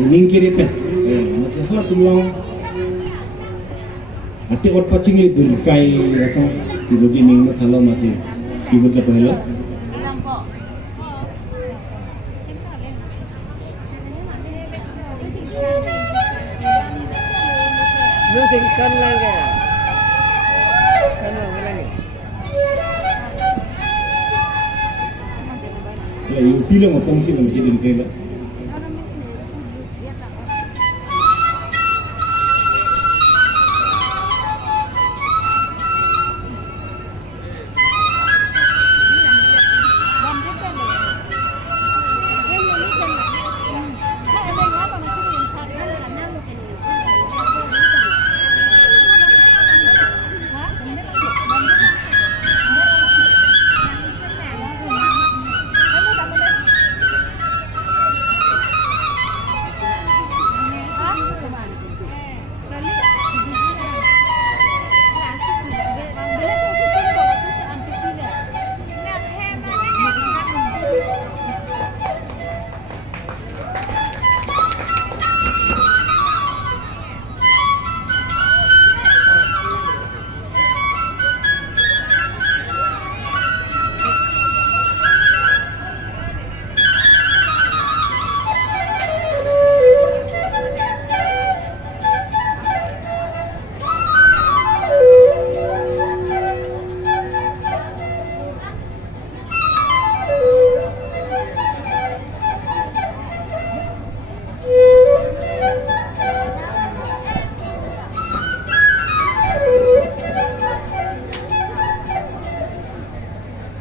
Ningkiri pe, macam hal tulong. Ati ot pacing li durkai rasa ibu jining na thalo masih ibu ke pahela. Lu singkan lagi, kan lagi. Ya, ibu pilih apa sih kalau jadi kela.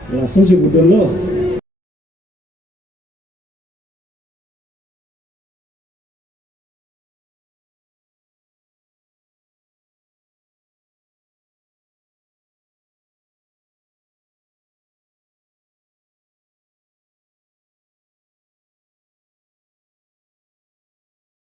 Langsung si budon lo.